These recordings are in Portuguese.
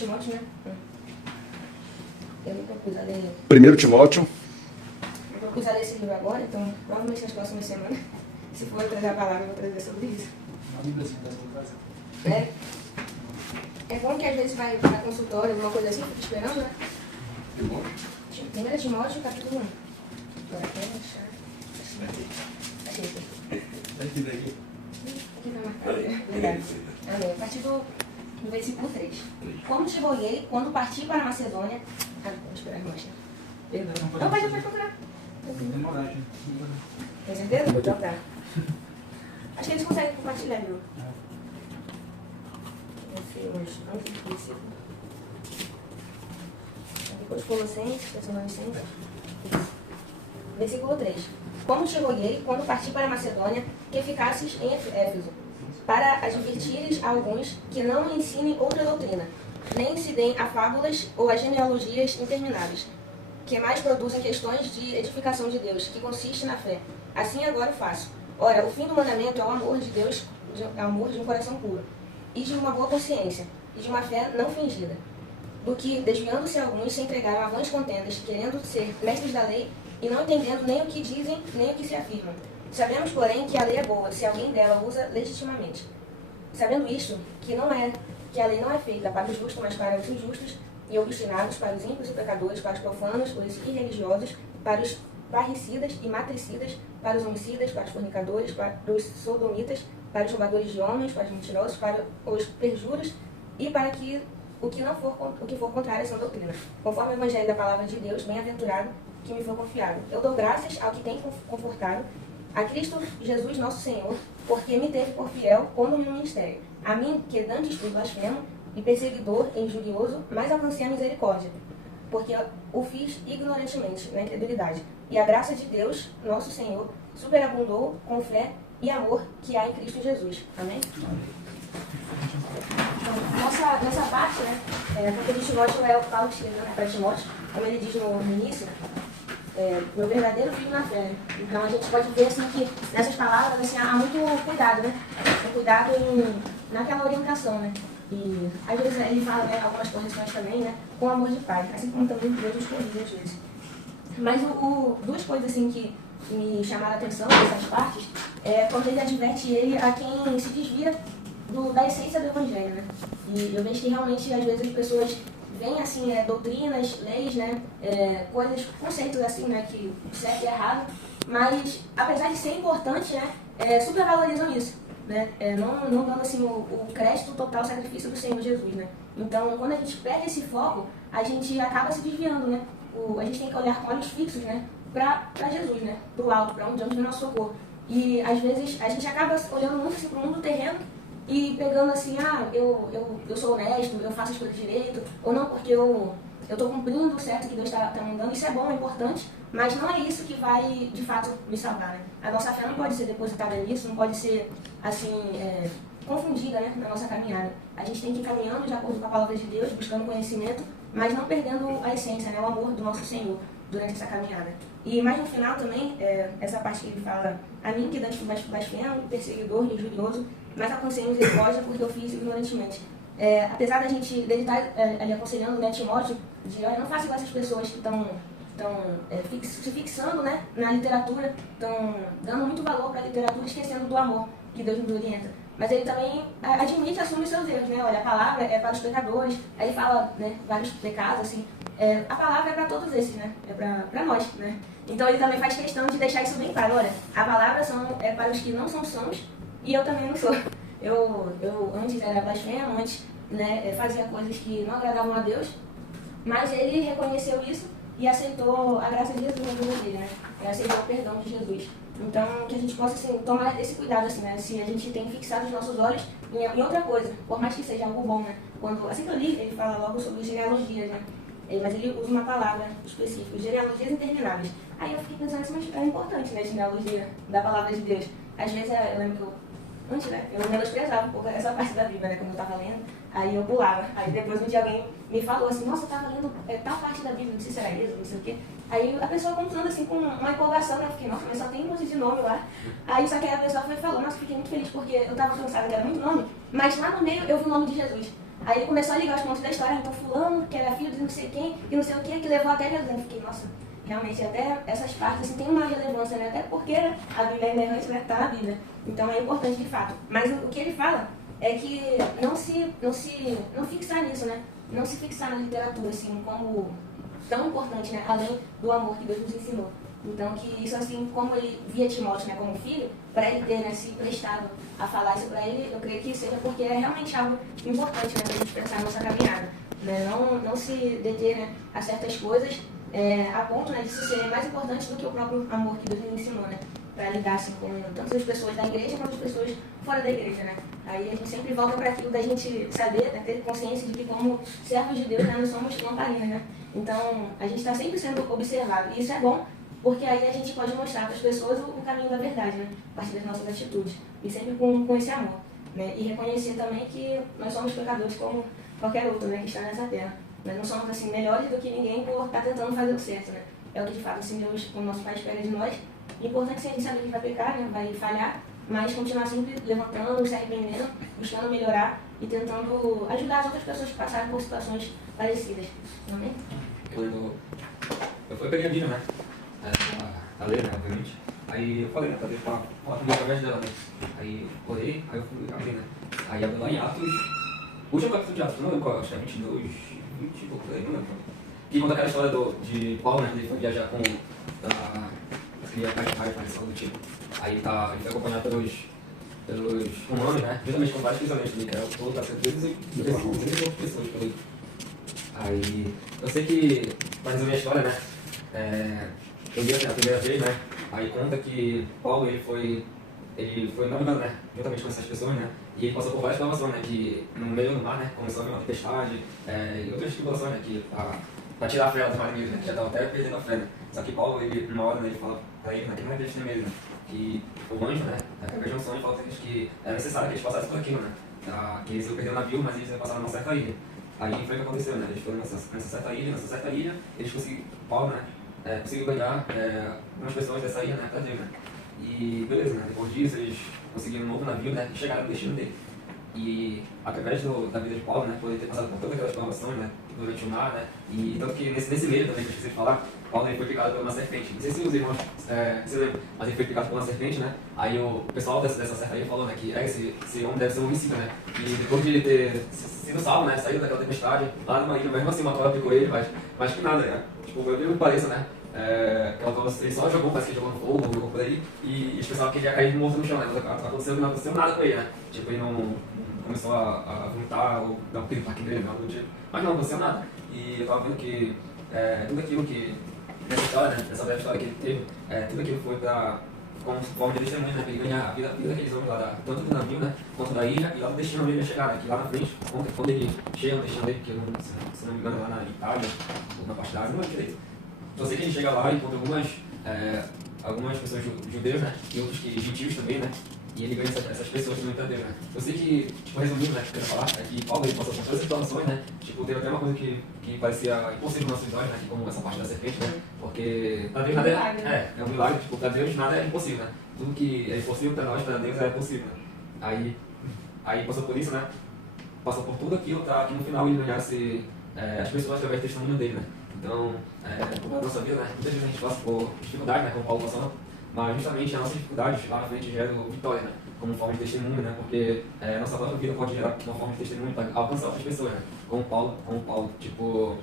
Timóteo, né? Eu me propus a ler. 1 Timóteo. Eu propus a ler esse livro agora, então provavelmente nas próximas semanas, se for eu trazer a palavra, eu vou trazer sobre isso. É bom que às vezes vai para consultório, alguma coisa assim, fica esperando, né? 1 Timóteo, capítulo 1. Agora até achar. Aqui tá marcado. Obrigada. Amém. A partir do versículo 3. Como te roguei, quando parti para a Macedônia. Vou esperar a irmã. Perdão. Não, pode procurar. Tem certeza? Então tá. Acho que eles conseguem compartilhar, viu? Antes do versículo. Depois Colossenses, Tessalonicenses. Versículo 3. Como te roguei, quando parti para a Macedônia, que ficasses em Éfeso, para advertires a alguns que não ensinem outra doutrina, nem se deem a fábulas ou a genealogias intermináveis, que mais produzem questões de edificação de Deus, que consiste na fé. Assim agora faço. Ora, o fim do mandamento é o amor de Deus, é o amor de um coração puro, e de uma boa consciência, e de uma fé não fingida, do que, desviando-se alguns, se entregaram a vãs contendas, querendo ser mestres da lei, e não entendendo nem o que dizem, nem o que se afirmam. Sabemos, porém, que a lei é boa, se alguém dela usa legitimamente. Sabendo isto, que a lei não é feita para os justos, mas para os injustos e obstinados, para os ímpios e pecadores, para os profanos, os irreligiosos, para os parricidas e matricidas, para os homicidas, para os fornicadores, para os sodomitas, para os roubadores de homens, para os mentirosos, para os perjuros e para o que for contrário a essa doutrina. Conforme o evangelho da palavra de Deus, bem-aventurado que me foi confiado. Eu dou graças ao que tem confortado, a Cristo Jesus nosso Senhor, porque me teve por fiel quando no ministério. A mim, que dantes fui blasfemo e perseguidor e injurioso, mas alcancei a misericórdia, porque o fiz ignorantemente, na incredulidade. E a graça de Deus, nosso Senhor, superabundou com fé e amor que há em Cristo Jesus. Amém? Então, nessa parte, né, porque de Timóteo é o Paulo que escreveu, né, para Timóteo, como ele diz no início, meu verdadeiro filho na fé. Então a gente pode ver assim, que nessas palavras assim, há muito cuidado, né? Um cuidado naquela orientação, né? E às vezes ele fala, né, algumas correções também, né, com amor de pai, assim como também Deus nos corrige às vezes. Mas duas coisas assim que me chamaram a atenção nessas partes é quando ele adverte ele a quem se desvia da essência do evangelho, né? E eu vejo que realmente às vezes as pessoas vem assim, doutrinas, leis, né, coisas, conceitos assim, né, que certo e errado, mas apesar de ser importante, né, supervalorizam isso, né, não dando assim o crédito total ao sacrifício do Senhor Jesus, né. Então, quando a gente perde esse foco, a gente acaba se desviando, né, a gente tem que olhar com olhos fixos, né, para Jesus, né, pro alto, para onde vem nosso socorro. E às vezes a gente acaba olhando muito assim pro mundo terreno e pegando assim, eu sou honesto, eu faço as coisas direito, ou não porque eu estou cumprindo o certo que Deus está mandando. Isso é bom, é importante, mas não é isso que vai, de fato, me salvar, né? A nossa fé não pode ser depositada nisso, não pode ser, assim, confundida, né, na nossa caminhada. A gente tem que ir caminhando de acordo com a palavra de Deus, buscando conhecimento, mas não perdendo a essência, né, o amor do nosso Senhor durante essa caminhada. E mais no final também, essa parte que ele fala, a mim que dantes fui blasfemo, perseguidor, injurioso, mas alcancei misericórdia porque eu fiz ignorantemente. Apesar dele estar ali aconselhando, né, Timóteo, de olha, não faça igual essas pessoas que estão se fixando, né, na literatura, estão dando muito valor para a literatura, esquecendo do amor que Deus nos orienta. Mas ele também admite e assume os seus erros, né? Olha, a palavra é para os pecadores, aí ele fala, né, vários pecados, assim. A palavra é para todos esses, né? É para nós, né? Então ele também faz questão de deixar isso bem claro. Olha, a palavra é para os que não são sãos e eu também não sou. Eu antes era blasfemo, antes, né, fazia coisas que não agradavam a Deus, mas ele reconheceu isso e aceitou a graça de Jesus na vida dele, né? Ele aceitou o perdão de Jesus. Então, que a gente possa assim, tomar esse cuidado, assim, né? Se a gente tem fixado os nossos olhos em outra coisa, por mais que seja algo bom, né? Assim que eu li, ele fala logo sobre genealogias, né? Mas ele usa uma palavra específica, genealogias intermináveis. Aí eu fiquei pensando assim, mas é importante, né? Genealogia da palavra de Deus. Às vezes, eu lembro que antes, né? Eu menosprezava um pouco essa parte da Bíblia, né? Quando eu estava lendo, aí eu pulava. Aí depois um dia alguém me falou assim, nossa, eu estava lendo tal parte da Bíblia, não sei se era isso, não sei o quê. Aí a pessoa contando assim com uma empolgação, né? Eu fiquei, nossa, mas só tem um monte de nome lá. Aí só que aí a pessoa foi e falou, nossa, fiquei muito feliz porque eu estava cansada, que era muito nome, mas lá no meio eu vi o nome de Jesus. Aí ele começou a ligar os pontos da história, então fulano, que era filho de não sei quem, e não sei o que levou até Jesus. Eu fiquei, nossa, realmente até essas partes assim, tem uma relevância, né? Até porque a Bíblia é inerrante, né? Tá na Bíblia. Então é importante de fato. Mas o que ele fala é que não fixar nisso, né? Não se fixar na literatura, assim, como tão importante, né? Além do amor que Deus nos ensinou. Então, que isso, assim, como ele via Timóteo, né, como filho, para ele ter, né, se prestado a falar isso para ele, eu creio que seja porque é realmente algo importante, né, para a gente pensar na nossa caminhada. Né? Não se deter, né, a certas coisas a ponto, né, de isso ser mais importante do que o próprio amor que Deus nos ensinou, né? Para lidar assim, com tanto as pessoas da igreja quanto as pessoas fora da igreja, né? Aí a gente sempre volta para aquilo da gente saber, né, ter consciência de que como servos de Deus, né, nós somos lamparinas, né? Então, a gente está sempre sendo observado, e isso é bom, porque aí a gente pode mostrar para as pessoas o caminho da verdade, né? A partir das nossas atitudes, e sempre com esse amor, né? E reconhecer também que nós somos pecadores como qualquer outro, né, que está nessa terra. Nós não somos assim melhores do que ninguém por estar tentando fazer o certo, né? É o que de fato assim, Deus, o nosso Pai espera de nós. O importante é a gente saber que vai pecar, né? Vai falhar, mas continuar sempre levantando, se arrependendo, buscando melhorar e tentando ajudar as outras pessoas que passaram por situações parecidas. Amém? Eu peguei a Bíblia, né? A ler, né, obviamente. Aí eu falei, né, pra Deus falar comigo através dela, né? Aí eu orei, aí eu fui abrir, né? Aí abriu lá em Atos, o último capítulo de Atos, não lembro qual, acho que é 22, 20 e pouco, não lembro. Que conta aquela história de Paulo, né? Ele foi viajar com a Caifás, parece algo do tipo. Aí ele foi acompanhado pelos romanos, né? Juntamente com vários prisioneiros também, que era todo da 200 pessoas por aí. Aí, eu sei que, para resumir a história, né, eu vi a primeira vez, né, aí conta que Paulo, ele foi navegando, né, juntamente com essas pessoas, né, e ele passou por várias provações, né, que no meio do mar, né, começou a vir uma tempestade, e outras tribulações, né, que para tirar a fé dos marinheiros, né, que já estavam até perdendo a fé, né. Só que Paulo, ele, uma hora, né, ele fala para ele, naquele momento ele mesmo, né, que o anjo, né, através de um sonho, fala para eles que era necessário que eles passassem por aquilo, né, que eles iam perder o navio, mas eles iam passar numa certa ilha. Aí foi o que aconteceu, né? Eles foram nessa certa ilha, eles conseguiram, Paulo, né? Conseguiu ganhar umas pessoas dessa ilha, né? Pra Deus, né? E beleza, né? Depois disso, eles conseguiram um novo navio, né? E chegaram no destino dele. E através da vida de Paulo, né? Por ele ter passado por todas aquelas provações, né? Durante o mar, né? E tanto que nesse meio também, que eu esqueci de falar, Paulo ele foi picado por uma serpente. Não sei se os irmãos se lembram, mas ele foi picado por uma serpente, né? Aí o pessoal dessa certa ilha falou, né? Que esse homem deve ser um homicida, né? E depois de ele ter sido salvo, né? Saído daquela tempestade, lá numa ilha, mesmo assim uma cobra picou ele, mas que nada, né? Tipo, eu digo que pareça, né? Aquela cobra, ele só jogou, parece que jogou no fogo, jogou por aí, e eles pensavam que ele ia cair morto no chão, né? Mas não aconteceu nada com ele, né? Tipo, ele não começou a vomitar ou dar um piripaque nele, nada do tipo. Mas não aconteceu nada. E eu tava vendo que tudo aquilo que, nessa história, né? Nessa breve história que ele teve, tudo aquilo foi como forma de testemunho, né? Pra ele ganhar a vida daqueles homens lá, tanto do navio, né? Quanto da ilha, e lá no destino onde ele ia chegar, né? Que lá na frente, quando ele chega no destino dele, que se não me engano, lá na Itália, ou na parte da Ásia, não lembro direito. Só sei que ele chega lá e encontra algumas pessoas judeus, né? E outros gentios também, né? E ele ganha essas pessoas que não entenderam, né? Eu sei que, tipo, resumindo, né, que eu quero falar, é que Paulo ele passou por todas as situações, né? Tipo, teve até uma coisa que parecia impossível nos nossos olhos, né? Como essa parte da serpente, né? Porque pra Deus nada é um milagre, tipo, pra Deus nada é impossível, né? Tudo que é impossível pra nós, pra Deus é possível, né? Aí passou por isso, né? Passou por tudo aquilo pra que no final ele ganhasse as pessoas através do testemunho dele, né? Então, na nossa vida, né? Muitas vezes a gente passa por dificuldade, né? Como Paulo passou, mas justamente as nossas dificuldades lá na frente geram vitória, né? Como forma de testemunho, né? Porque a nossa própria vida pode gerar uma forma de testemunho para alcançar outras pessoas, né? Como Paulo, tipo,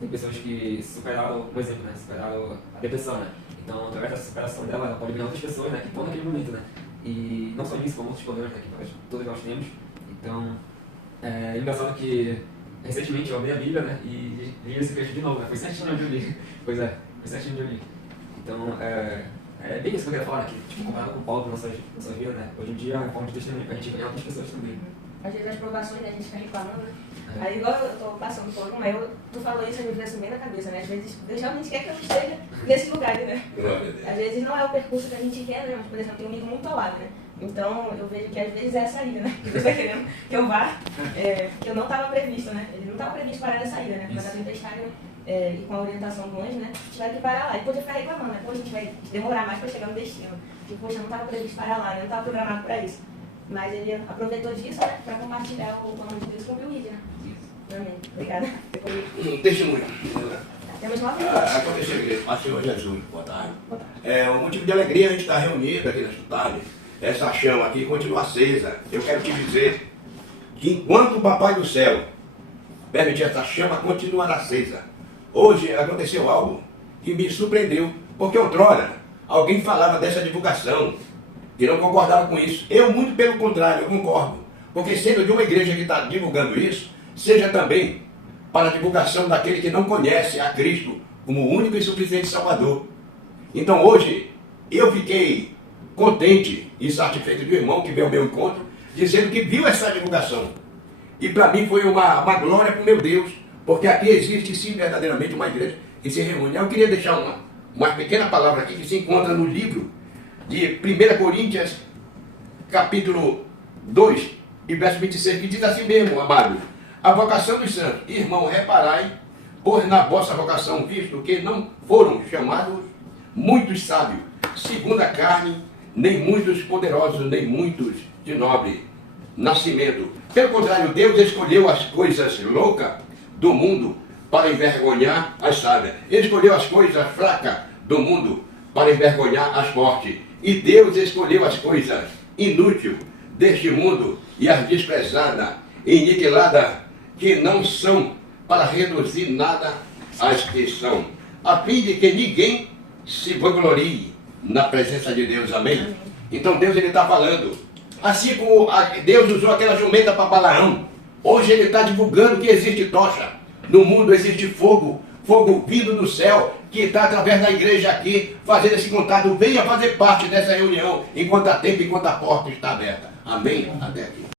tem pessoas que superaram, por exemplo, né? Superaram a depressão, né? Então, através dessa superação dela, ela pode ganhar outras pessoas, né? Que estão naquele momento, né? E não só isso, como outros problemas, né? Que todos nós temos. Então, é engraçado que recentemente eu abri a Bíblia, né? E li esse texto de novo, né? Foi certinho onde eu li. Pois é, foi certinho onde eu li. Então, é bem isso que eu queria falar aqui, tipo, comparado com o Paulo da nossa vida, né? Hoje em dia é uma forma de testemunho pra gente ganhar outras pessoas também. Às vezes as provações, né, a gente fica reclamando, né? Aí igual eu tô passando por uma, tu falou isso, me veio assim bem na cabeça, né? Às vezes Deus realmente quer que eu esteja nesse lugar, né? Às vezes não é o percurso que a gente quer, né? Mas, por exemplo, tem um amigo muito ao lado, né? Então eu vejo que às vezes é a saída, né? Que Deus tá querendo que eu vá, que eu não estava previsto, né? Ele não estava previsto parar nessa saída, né? Mas a tempestade, e com a orientação do anjo, né? Tiveram que parar lá. E podia ficar reclamando, né? Pô, a gente vai demorar mais para chegar no destino. Tipo, poxa, não estava previsto parar lá, né? Não estava programado para isso. Mas ele aproveitou disso, né? Para compartilhar o plano de Deus com o Will Reed, né? Amém. Obrigada. Um testemunho. Temos 9 minutos. Aconteceu, igreja. Paz, Senhor Jesus. Boa tarde. Um motivo de alegria a gente estar reunido aqui nesta tarde. Essa chama aqui continua acesa. Eu quero te dizer que enquanto o Papai do Céu permitir essa chama continuar acesa, hoje aconteceu algo que me surpreendeu, porque outrora alguém falava dessa divulgação e não concordava com isso. Eu, muito pelo contrário, eu concordo. Porque sendo de uma igreja que está divulgando isso, seja também para a divulgação daquele que não conhece a Cristo como o único e suficiente Salvador. Então hoje eu fiquei contente e satisfeito do irmão que veio ao meu encontro, dizendo que viu essa divulgação. E para mim foi uma glória para o meu Deus, porque aqui existe sim verdadeiramente uma igreja que se reúne. Eu queria deixar uma pequena palavra aqui que se encontra no livro de 1 Coríntios, capítulo 2, e verso 26, que diz assim mesmo, amado: a vocação dos santos, irmão, reparai, pois na vossa vocação, visto que não foram chamados muitos sábios, segundo a carne, nem muitos poderosos, nem muitos de nobre nascimento. Pelo contrário, Deus escolheu as coisas loucas do mundo para envergonhar as sábias. Ele escolheu as coisas fracas do mundo para envergonhar as fortes. E Deus escolheu as coisas inúteis deste mundo e as desprezadas e aniquiladas, que não são, para reduzir nada às que são, a fim de que ninguém se vanglorie na presença de Deus. Amém? Amém. Então Deus está falando, assim como Deus usou aquela jumenta para Balaão, hoje Ele está divulgando que existe tocha, no mundo existe fogo, fogo vindo do céu, que está através da igreja aqui, fazendo esse contato. Venha fazer parte dessa reunião, enquanto há tempo, enquanto a porta está aberta. Amém? Até aqui.